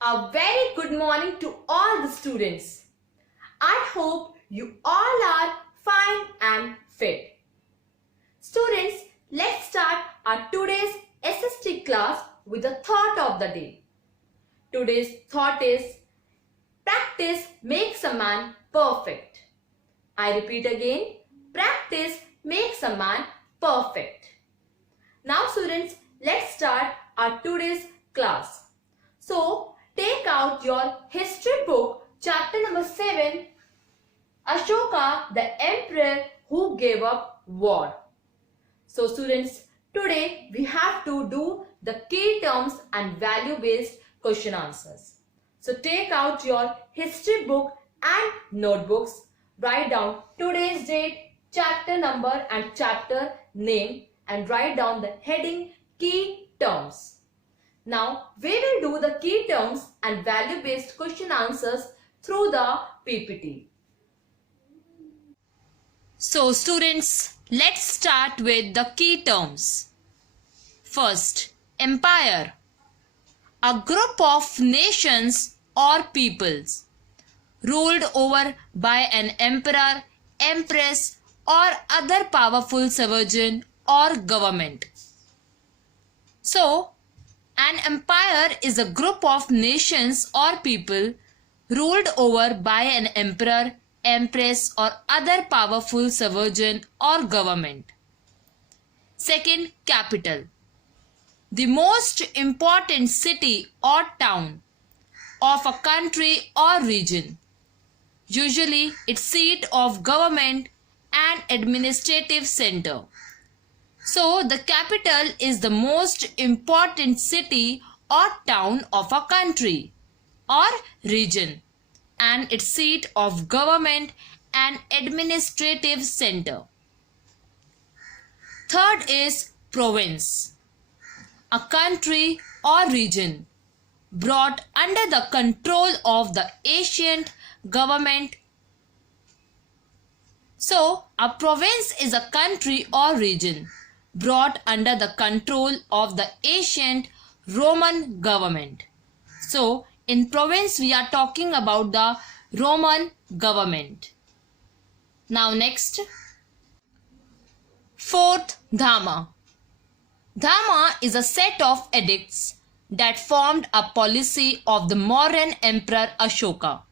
A very good morning to all the students. I hope you all are fine and fit. Students, let's start our today's SST class with the thought of the day. Today's thought is, practice makes a man perfect. I repeat again, practice makes a man perfect. Now students, let's start our today's class. So, take out your history book, chapter number 7, Ashoka, the emperor who gave up war. So students, today we have to do the key terms and value-based question answers. So take out your history book and notebooks, write down today's date, chapter number and chapter name, and write down the heading key terms. Now, we will do the key terms and value-based question answers through the PPT. So, students, let's start with the key terms. First, empire. A group of nations or peoples ruled over by an emperor, empress, or other powerful sovereign or government. So, an empire is a group of nations or people ruled over by an emperor, empress or other powerful sovereign or government. Second, capital. The most important city or town of a country or region. Usually its seat of government and administrative center. So, the capital is the most important city or town of a country or region and its seat of government and administrative center. Third is province. A country or region brought under the control of the ancient government. So, a province is a country or region brought under the control of the ancient Roman government. So, in province we are talking about the Roman government. Now next. Fourth, Dhamma. Dhamma is a set of edicts that formed a policy of the Mauryan Emperor Ashoka.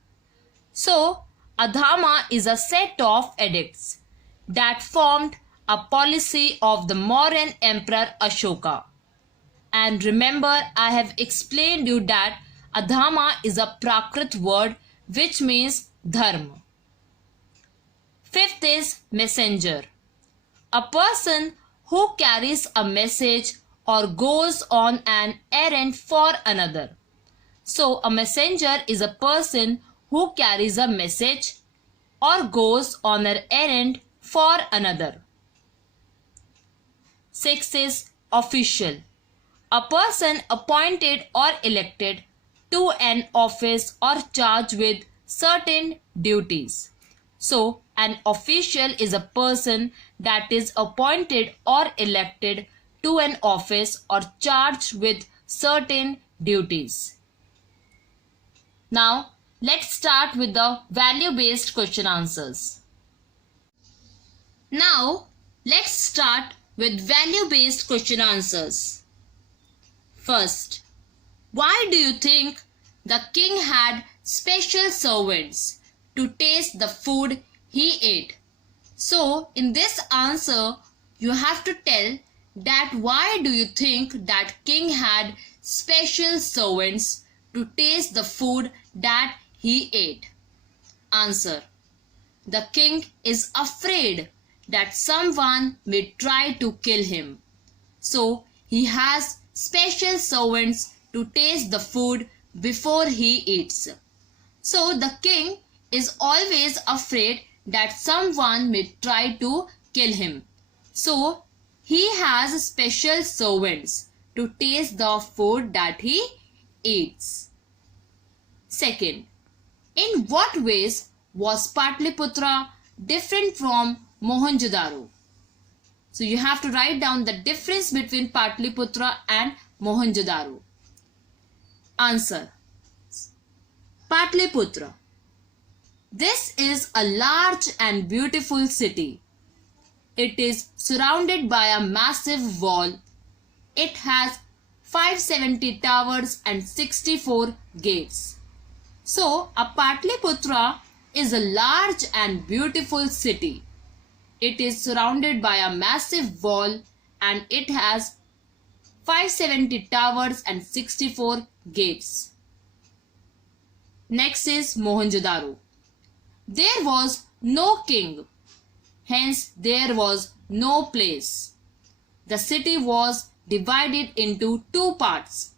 So, a Dhamma is a set of edicts that formed a policy of the Mauryan Emperor Ashoka. And remember, I have explained you that a Dhamma is a Prakrit word which means dharma. Fifth is messenger. A person who carries a message or goes on an errand for another. So, a messenger is a person who carries a message or goes on an errand for another. Sixth is official. A person appointed or elected to an office or charged with certain duties. So, an official is a person that is appointed or elected to an office or charged with certain duties. Now, let's start with the value-based question answers. Now, let's start with value-based question answers. First, why do you think the king had special servants to taste the food he ate? So, in this answer, you have to tell that why do you think that king had special servants to taste the food that he ate? Answer. The king is afraid that someone may try to kill him. So, he has special servants to taste the food before he eats. So, the king is always afraid that someone may try to kill him. So, he has special servants to taste the food that he eats. Second, in what ways was Patliputra different from Mohenjo-daro? So you have to write down the difference between Patliputra and Mohenjo-daro. Answer. Patliputra. This is a large and beautiful city. It is surrounded by a massive wall. It has 570 towers and 64 gates. So, a Patliputra is a large and beautiful city. It is surrounded by a massive wall and it has 570 towers and 64 gates. Next is Mohenjo-daro. There was no king, hence there was no place. The city was divided into two parts,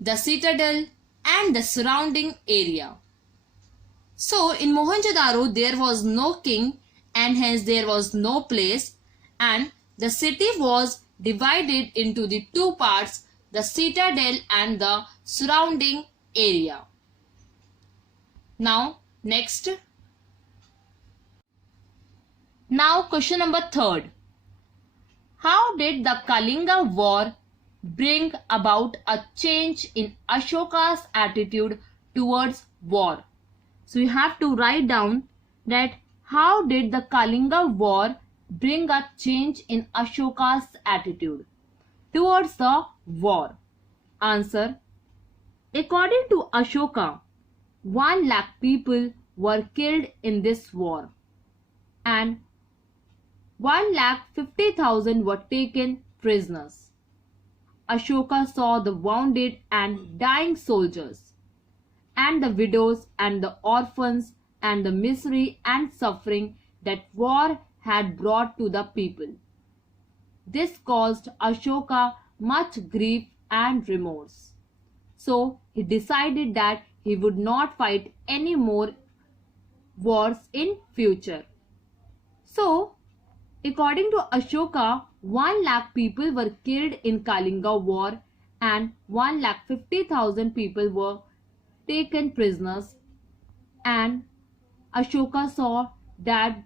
the citadel and the surrounding area. So in Mohenjo-daro there was no king and hence there was no place, and the city was divided into the two parts, the citadel and the surrounding area. Now next. Now question number 3. How did the Kalinga War bring about a change in Ashoka's attitude towards war? So you have to write down that how did the Kalinga War bring a change in Ashoka's attitude towards the war? Answer. According to Ashoka, 1 lakh people were killed in this war and 1,50,000 were taken prisoners. Ashoka saw the wounded and dying soldiers, and the widows and the orphans, and the misery and suffering that war had brought to the people. This caused Ashoka much grief and remorse. So he decided that he would not fight any more wars in future. So, according to Ashoka, 1 lakh people were killed in Kalinga War and 1,50,000 people were taken prisoners, and Ashoka saw that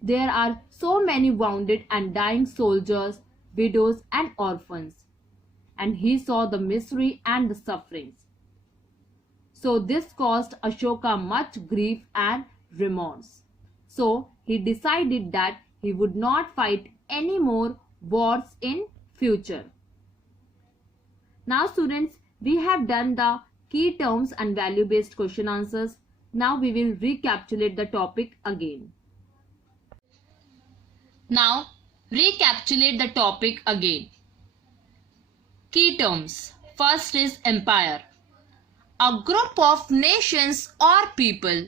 there are so many wounded and dying soldiers, widows and orphans, and he saw the misery and the sufferings. So this caused Ashoka much grief and remorse. So he decided that he would not fight any more wars in future. Now students, we have done the key terms and value based question answers. Now we will recapitulate the topic again. Now recapitulate the topic again. Key terms. First is empire. A group of nations or people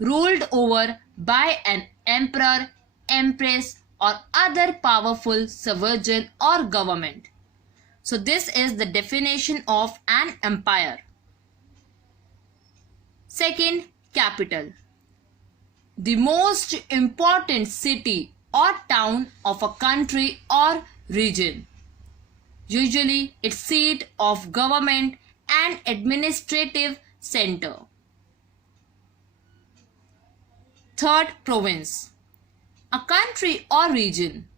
ruled over by an emperor, empress or other powerful sovereign or government. So this is the definition of an empire. Second, capital. The most important city or town of a country or region. Usually its seat of government and administrative center. Third, province. A country or region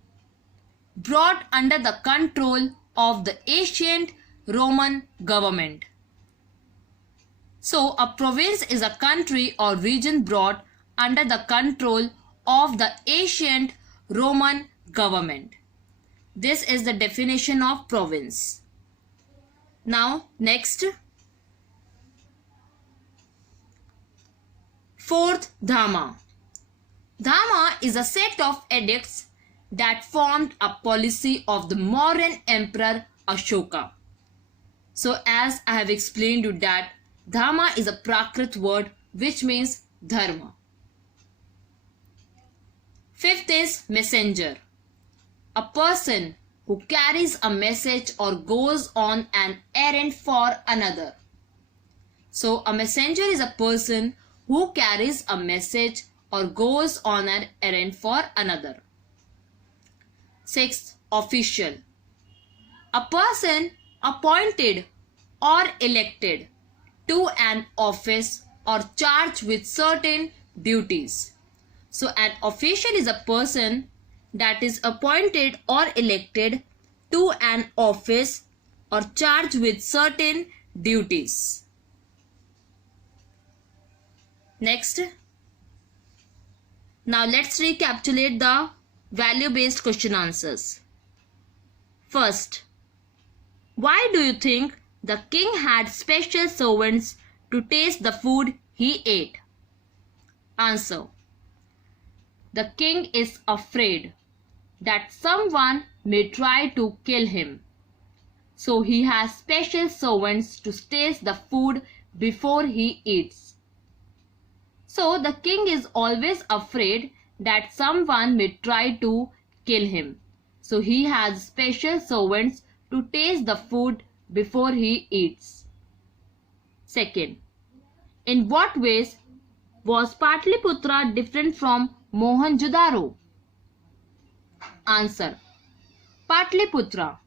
brought under the control of the ancient Roman government. So, a province is a country or region brought under the control of the ancient Roman government. This is the definition of province. Now, next. Fourth, Dhamma. Dhamma is a set of edicts that formed a policy of the Mauryan Emperor Ashoka. So, as I have explained you that Dhamma is a Prakrit word which means Dharma. Fifth is messenger. A person who carries a message or goes on an errand for another. So, a messenger is a person who carries a message or goes on an errand for another. Sixth, official. A person appointed or elected to an office or charged with certain duties. So, an official is a person that is appointed or elected to an office or charged with certain duties. Next, now let's recapitulate the value-based question answers. First, why do you think the king had special servants to taste the food he ate? Answer: the king is afraid that someone may try to kill him, so he has special servants to taste the food before he eats. So the king is always afraid that someone may try to kill him, so he has special servants to taste the food before he eats. Second, in what ways was Patliputra different from Mohenjo-daro? Answer: Patliputra,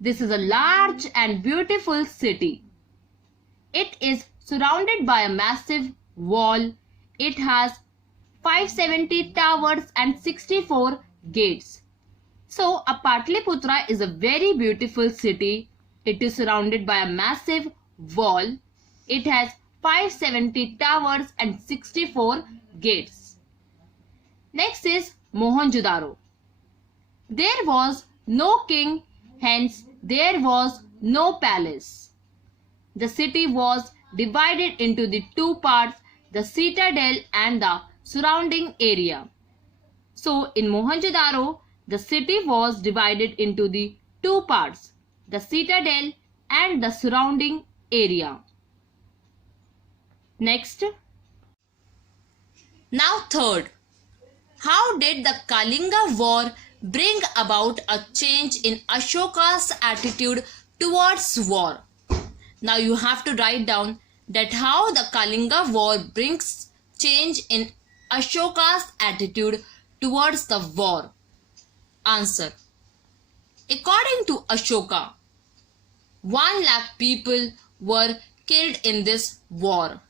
this is a large and beautiful city. It is surrounded by a massive wall. It has 570 towers and 64 gates. So a Patliputra is a very beautiful city. It is surrounded by a massive wall. It has 570 towers and 64 gates. Next is Mohenjo-daro. There was no king, hence there was no palace. The city was divided into the two parts, the citadel and the surrounding area. So in Mohenjo-daro, the city was divided into the two parts, the citadel and the surrounding area. Next. Now third, how did the Kalinga War bring about a change in Ashoka's attitude towards war? Now you have to write down that how the Kalinga War brings change in Ashoka's attitude towards the war. Answer: according to Ashoka, 1 lakh people were killed in this war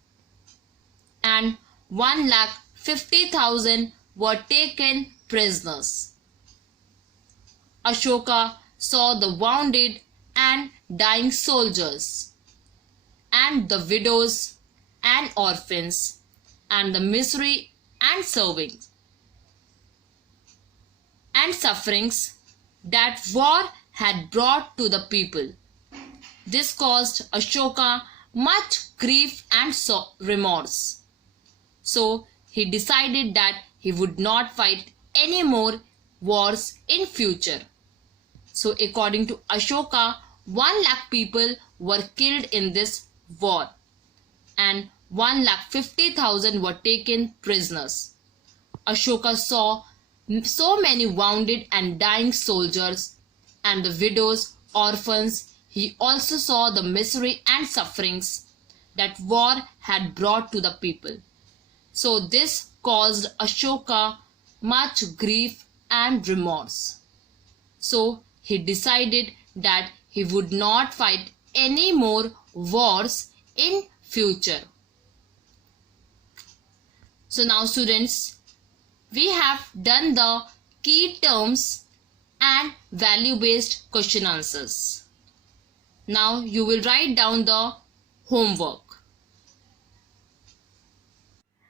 and 1,50,000 were taken prisoners. Ashoka saw the wounded and dying soldiers and the widows and orphans and the misery and sufferings that war had brought to the people. This caused Ashoka much grief and remorse. So he decided that he would not fight any more wars in future. So according to Ashoka, 1 lakh people were killed in this war and 1,50,000 were taken prisoners. Ashoka saw so many wounded and dying soldiers and the widows, orphans. He also saw the misery and sufferings that war had brought to the people. So this caused Ashoka much grief and remorse. So he decided that he would not fight any more wars in future. So now students, we have done the key terms and value-based question answers. Now you will write down the homework.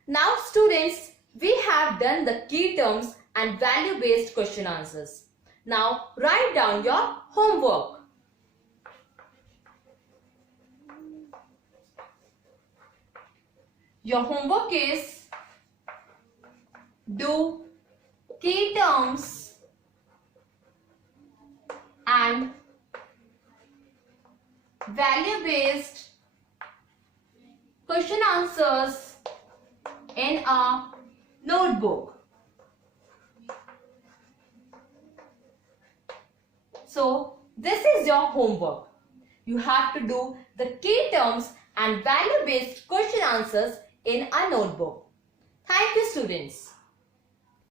Now students, we have done the key terms and value-based question answers. Now write down your homework. Your homework is do key terms and value-based question answers in a notebook. So this is your homework. You have to do the key terms and value-based question answers in a notebook. Thank you, students.